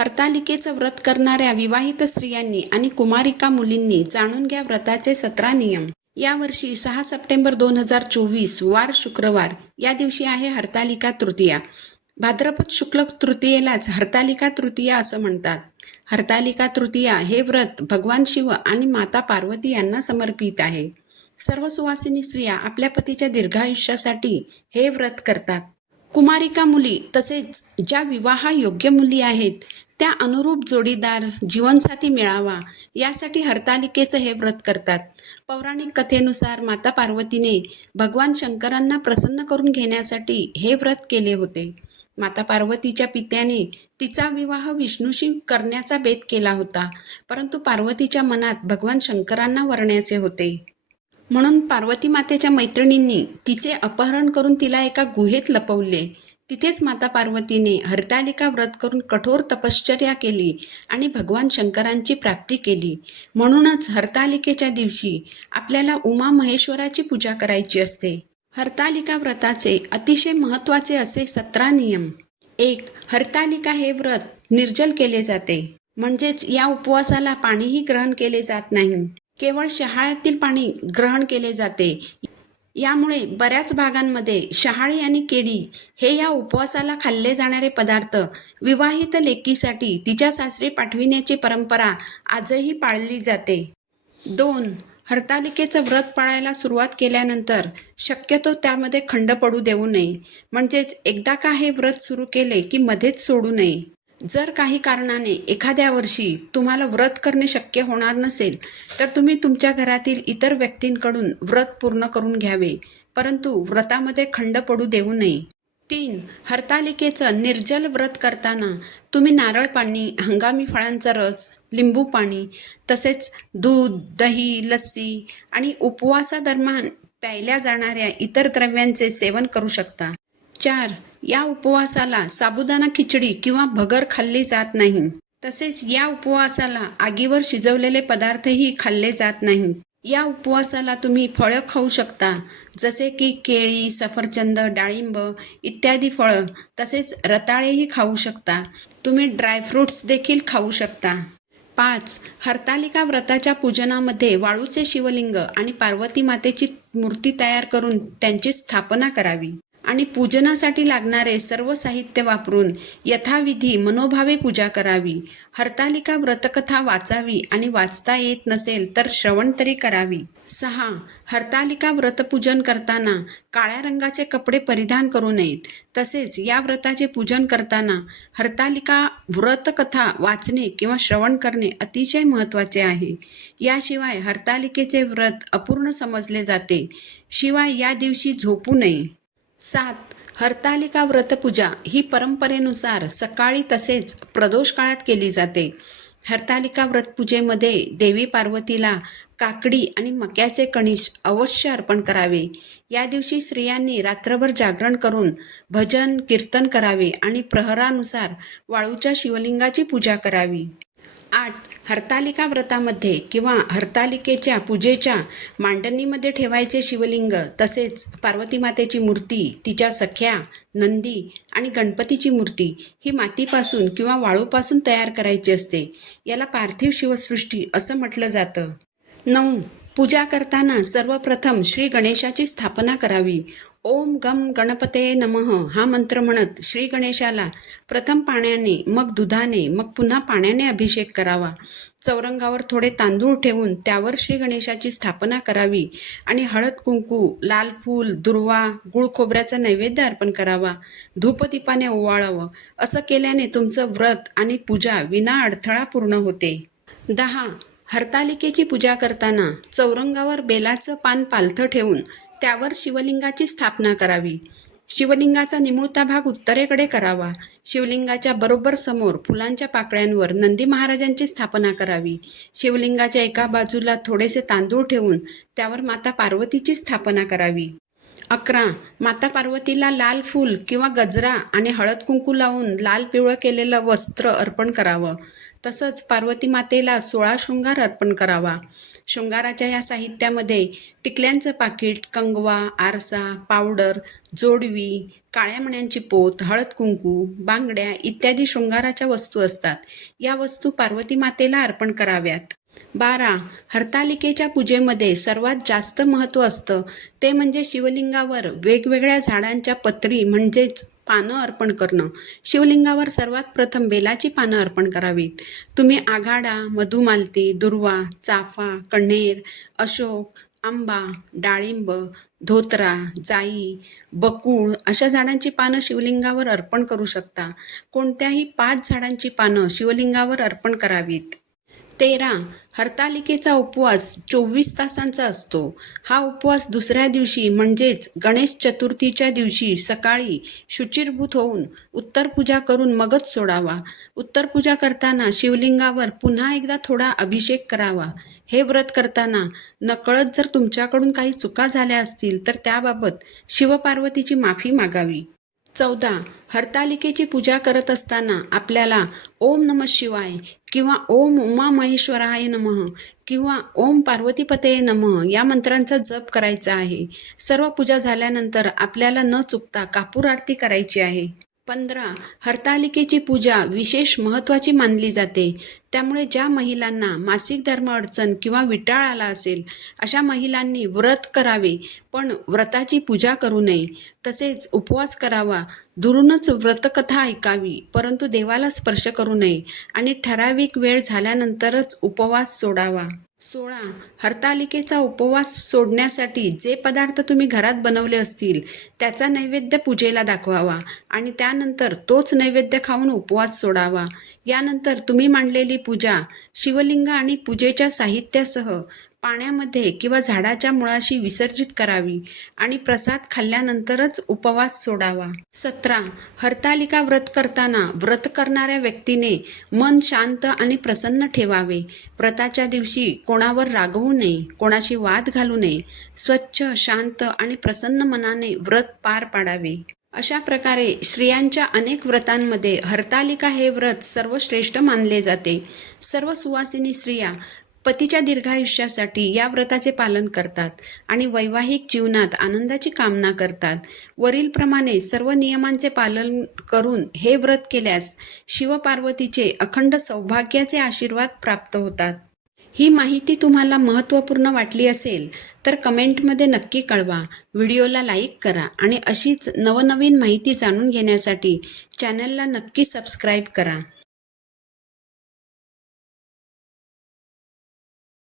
हरतालिकेचं व्रत करणाऱ्या विवाहित स्त्रियांनी आणि कुमारिका मुलींनी जाणून घ्या व्रताचे 17 नियम. यावर्षी 6 सप्टेंबर 2024 वार शुक्रवार या दिवशी आहे हरतालिका तृतीया. भाद्रपद शुक्ल तृतीयेलाच हरतालिका तृतीया असं म्हणतात. हरतालिका तृतीया हे व्रत भगवान शिव आणि माता पार्वती यांना समर्पित आहे. सर्व सुवासिनी स्त्रिया आपल्या पतीच्या दीर्घायुष्यासाठी हे व्रत करतात. कुमारिका मुली तसेच ज्या विवाहयोग्य मुली आहेत त्या अनुरूप जोडीदार जीवनसाथी मिळावा यासाठी हरतालिकेचं हे व्रत करतात. पौराणिक कथेनुसार माता पार्वतीने भगवान शंकरांना प्रसन्न करून घेण्यासाठी हे व्रत केले होते. माता पार्वतीच्या पित्याने तिचा विवाह विष्णूशी करण्याचा बेत केला होता, परंतु पार्वतीच्या मनात भगवान शंकरांना वरण्याचे होते. म्हणून पार्वती मातेच्या मैत्रिणींनी तिचे अपहरण करून तिला एका गुहेत लपवले. तिथेच माता पार्वतीने हरतालिका व्रत करून कठोर तपश्चर्या केली आणि भगवान शंकरांची प्राप्ती केली. म्हणूनच हरतालिकेच्या दिवशी आपल्याला उमा महेश्वराची पूजा करायची असते. हरतालिका व्रताचे अतिशय महत्त्वाचे असे 17 नियम. 1. हरतालिका हे व्रत निर्जल केले जाते, म्हणजेच या उपवासाला पाणीही ग्रहण केले जात नाही. केवळ शहाळ्यातील पाणी ग्रहण केले जाते. यामुळे बऱ्याच भागांमध्ये शहाळी आणि केळी हे या उपवासाला खाल्ले जाणारे पदार्थ विवाहित लेकीसाठी तिच्या सासरी पाठविण्याची परंपरा आजही पाळली जाते. 2. हरतालिकेचं व्रत पाळायला सुरुवात केल्यानंतर शक्यतो त्यामध्ये खंड पडू देऊ नये, म्हणजेच एकदा का हे व्रत सुरू केले की मध्येच सोडू नये. जर काही कारणाने एखाद्या वर्षी तुम्हाला व्रत करणे शक्य होणार नसेल तर तुम्ही तुमच्या घरातील इतर व्यक्तींकडून व्रत पूर्ण करून घ्यावे, परंतु व्रतामध्ये खंड पडू देऊ नये. 3. हरतालिकेचं निर्जल व्रत करताना तुम्ही नारळ पाणी, हंगामी फळांचा रस, लिंबू पाणी तसेच दूध, दही, लस्सी आणि उपवासादरम्यान प्यायल्या जाणाऱ्या इतर द्रव्यांचे सेवन करू शकता. 4. या उपवासाला साबुदाणा खिचडी किंवा भगर खाल्ली जात नाही. तसेच या उपवासाला आगीवर शिजवलेले पदार्थही खाल्ले जात नाही. या उपवासाला तुम्ही फळं खाऊ शकता, जसे की केळी, सफरचंद, डाळिंब इत्यादी फळं. तसेच रताळेही खाऊ शकता. तुम्ही ड्रायफ्रूट्स देखील खाऊ शकता. 5. हरतालिका व्रताच्या पूजनामध्ये वाळूचे शिवलिंग आणि पार्वती मातेची मूर्ती तयार करून त्यांची स्थापना करावी आणि पूजनासाठी लागणारे सर्व साहित्य वापरून यथाविधी मनोभावे पूजा करावी. हरतालिका व्रतकथा वाचावी आणि वाचता येत नसेल तर श्रवण तरी करावी. 6. हरतालिका व्रतपूजन करताना काळ्या रंगाचे कपडे परिधान करू नयेत. तसेच या व्रताचे पूजन करताना हरतालिका व्रतकथा वाचणे किंवा श्रवण करणे अतिशय महत्त्वाचे आहे. याशिवाय हरतालिकेचे व्रत अपूर्ण समजले जाते. शिवाय या दिवशी झोपू नये. 7. हरतालिका व्रतपूजा ही परंपरेनुसार सकाळी तसेच प्रदोष काळात केली जाते. हरतालिका व्रतपूजेमध्ये देवी पार्वतीला काकडी आणि मक्याचे कणीस अवश्य अर्पण करावे. या दिवशी स्त्रियांनी रात्रभर जागरण करून भजन कीर्तन करावे आणि प्रहरानुसार वाळूच्या शिवलिंगाची पूजा करावी. 8. हरतालिका व्रतामध्ये किंवा हरतालिकेच्या पूजेच्या मांडणीमध्ये ठेवायचे शिवलिंग तसेच पार्वती मातेची मूर्ती, तिच्या सख्या, नंदी आणि गणपतीची मूर्ती ही मातीपासून किंवा वाळूपासून तयार करायची असते. याला पार्थिव शिवसृष्टी असं म्हटलं जातं. 9. पूजा करताना सर्वप्रथम श्री गणेशाची स्थापना करावी. ओम गम गणपते नमः हा मंत्र म्हणत श्री गणेशाला प्रथम पाण्याने, मग दुधाने, मग पुन्हा पाण्याने अभिषेक करावा. चौरंगावर थोडे तांदूळ ठेवून त्यावर श्री गणेशाची स्थापना करावी आणि हळद कुंकू, लाल फूल, दुर्वा, गुळ खोबऱ्याचा नैवेद्य अर्पण करावा. धूपदीपाने ओवाळावं. असं केल्याने तुमचं व्रत आणि पूजा विना अडथळा पूर्ण होते. 10. हरतालिकेची पूजा करताना चौरंगावर बेलाचं पान पालथं ठेवून त्यावर शिवलिंगाची स्थापना करावी. शिवलिंगाचा निमुळता भाग उत्तरेकडे करावा. शिवलिंगाच्या बरोबर समोर फुलांच्या पाकळ्यांवर नंदी महाराजांची स्थापना करावी. शिवलिंगाच्या एका बाजूला थोडेसे तांदूळ ठेवून त्यावर माता पार्वतीची स्थापना करावी. 11. माता पार्वतीला लाल फूल किंवा गजरा आणि हळद कुंकू लावून लाल पिवळं केलेलं वस्त्र अर्पण करावं. तसंच पार्वती मातेला 16 शृंगार अर्पण करावा. शृंगाराच्या या साहित्यामध्ये टिकल्यांचं पाकिट, कंगवा, आरसा, पावडर, जोडवी, काळ्या मण्यांची पोत, हळद कुंकू, बांगड्या इत्यादी शृंगाराच्या वस्तू असतात. या वस्तू पार्वती मातेला अर्पण कराव्यात. 12. हरतालिकेच्या पूजेमध्ये सर्वात जास्त महत्त्व असतं ते म्हणजे शिवलिंगावर वेगवेगळ्या झाडांच्या पत्री म्हणजेच पानं अर्पण करणं. शिवलिंगावर सर्वात प्रथम बेलाची पानं अर्पण करावीत. तुम्ही आघाडा, मधुमालती, दुर्वा, चाफा, कण्हेर, अशोक, आंबा, डाळिंब, धोत्रा, जाई, बकुळ अशा झाडांची पानं शिवलिंगावर अर्पण करू शकता. कोणत्याही 5 झाडांची पानं शिवलिंगावर अर्पण करावीत. 13. हरतालिकेचा उपवास 24 तासांचा असतो. हा उपवास दुसऱ्या दिवशी म्हणजेच गणेश चतुर्थीच्या दिवशी सकाळी शुचिर्भूत होऊन उत्तर पूजा करून मगच सोडावा. उत्तर पूजा करताना शिवलिंगावर पुन्हा एकदा थोडा अभिषेक करावा. हे व्रत करताना नकळत जर तुमच्याकडून काही चुका झाल्या असतील तर त्याबाबत शिवपार्वतीची माफी मागावी. 14. हरतालिकेची पूजा करत असताना आपल्याला ओम नमः शिवाय किंवा ओम उमा महेश्वराय नमः किंवा ओम पार्वतीपतये नमः या मंत्रांचा जप करायचा आहे. सर्व पूजा झाल्यानंतर आपल्याला न चुकता कापूर आरती करायची आहे. 15. हरतालिकेची पूजा विशेष महत्त्वाची मानली जाते. त्यामुळे ज्या महिलांना मासिक धर्म अडचण किंवा विटाळ आला असेल अशा महिलांनी व्रत करावे, पण व्रताची पूजा करू नये. तसेच उपवास करावा, दुरूनच व्रतकथा ऐकावी, परंतु देवाला स्पर्श करू नये आणि ठराविक वेळ झाल्यानंतरच उपवास सोडावा. 16. हरतालिकेचा उपवास सोडण्यासाठी जे पदार्थ तुम्ही घरात बनवले असतील त्याचा नैवेद्य पूजेला दाखवावा आणि त्यानंतर तोच नैवेद्य खाऊन उपवास सोडावा. यानंतर तुम्ही मांडलेली पूजा शिवलिंग आणि पूजेच्या साहित्यासह पाण्यामध्ये किंवा झाडाच्या मुळाशी विसर्जित करावी आणि प्रसाद खाल्ल्यानंतरच उपवास सोडावा. 17. हरतालिका व्रत करताना व्रत करणाऱ्या व्यक्तीने मन शांत आणि प्रसन्न ठेवावे. व्रताच्या दिवशी कोणावर रागवू नये, कोणाशी वाद घालू नये. स्वच्छ, शांत आणि प्रसन्न मनाने व्रत पार पाडावे. अशा प्रकारे स्त्रियांच्या अनेक व्रतांमध्ये हरतालिका हे व्रत सर्वश्रेष्ठ मानले जाते. सर्व सुवासिनी स्त्रिया पतीच्या दीर्घायुष्यासाठी या व्रताचे पालन करतात आणि वैवाहिक जीवनात आनंदाची कामना करतात. वरीलप्रमाणे सर्व नियमांचे पालन करून हे व्रत केल्यास शिवपार्वतीचे अखंड सौभाग्याचे आशीर्वाद प्राप्त होतात. ही माहिती तुम्हाला महत्त्वपूर्ण वाटली असेल तर कमेंटमध्ये नक्की कळवा. व्हिडिओला लाईक करा आणि अशीच नवनवीन माहिती जाणून घेण्यासाठी चॅनलला नक्की सबस्क्राईब करा.